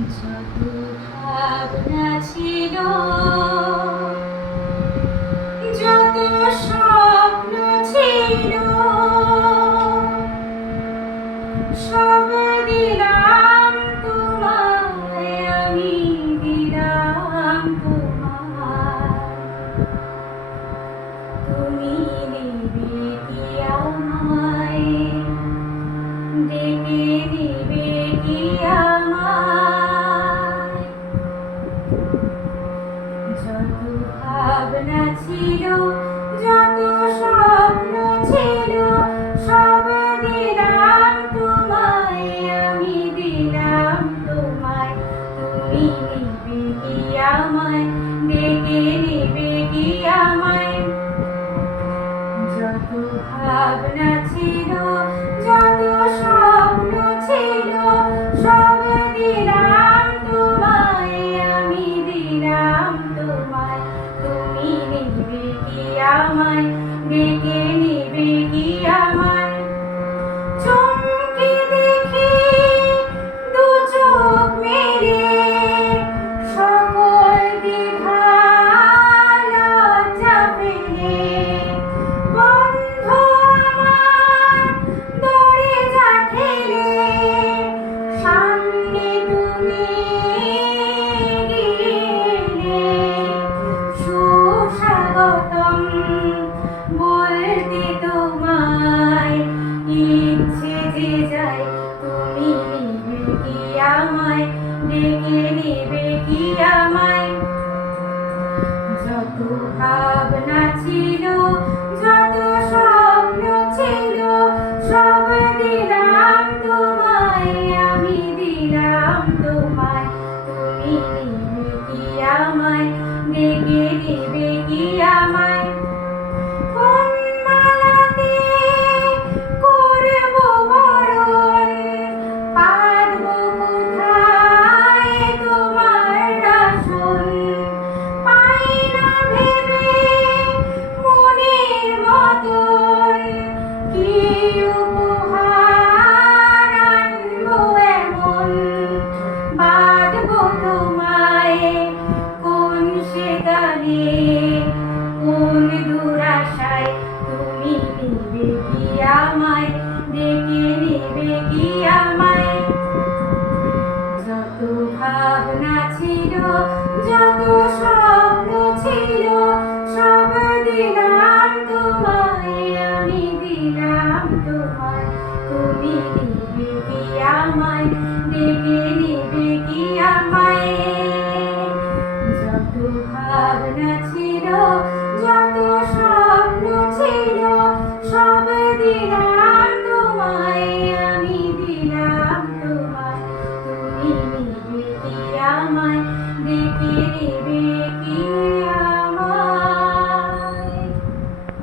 যত ভাবনা ছিল, যত স্বপ্ন ছিল, সব দিলাম তোমায়, আমি দিলাম তোমায়। তুমি নেবে কি আমায়, ডেকে নেবে কি আমায়? যত ভাবনা ছিল, যত স্বপ্ন ছিল, সব দিলাম তোমায়, আমি দিলাম তোমায়। তুমি নেবে কি আমায়, ডেকে নেবে কি আমায়? যত ভাবনা ছিল, যত স্বপ্ন ছিল, সব দিলাম তোমায়, আমি দিলাম তোমায়। তুমি নেবে কি আমায়, ডেকে নেবে কি আমায়? চমকে দেখি দু চোখ মেলে, সকল দ্বিধা লজ্জা ফেলে। বন্ধ আমার দরজা ঠেলে, সামনে তুমি গেলে। সুস্বাগতম বলতে তোমায়, ইচ্ছে যে যায়। তুমি নেবে কি আমায়, ডেকে নেবে কি আমায়? যত ভাবনা ছিল, যত স্বপ্ন ছিল, সব দিলাম তোমায়, আমি দিলাম তোমায়। তুমি নেবে কি আমায়, ডেকে নেবে কি আমায়? কোন মালাতে করব বরণ, পাতব কোথায় তোমার আসন? পাই না ভেবে মনের মতন, কি উপহার আনবো এমন? বাঁধব তোমায় কোন সে গানে, কোন দুরাশায়? তুমি নেবে কি আমায়, ডেকে নেবে কি আমায়? যত ভাবনা ছিল, যত স্বপ্ন ছিল, সব দিলাম তোমায়, আমি দিলাম তোমায়। তুমি নেবে কি আমায়, ডেকে নেবে কি আমায়? যত ভাবনা ছিল, যত স্বপ্ন ছিল, সব দিলাম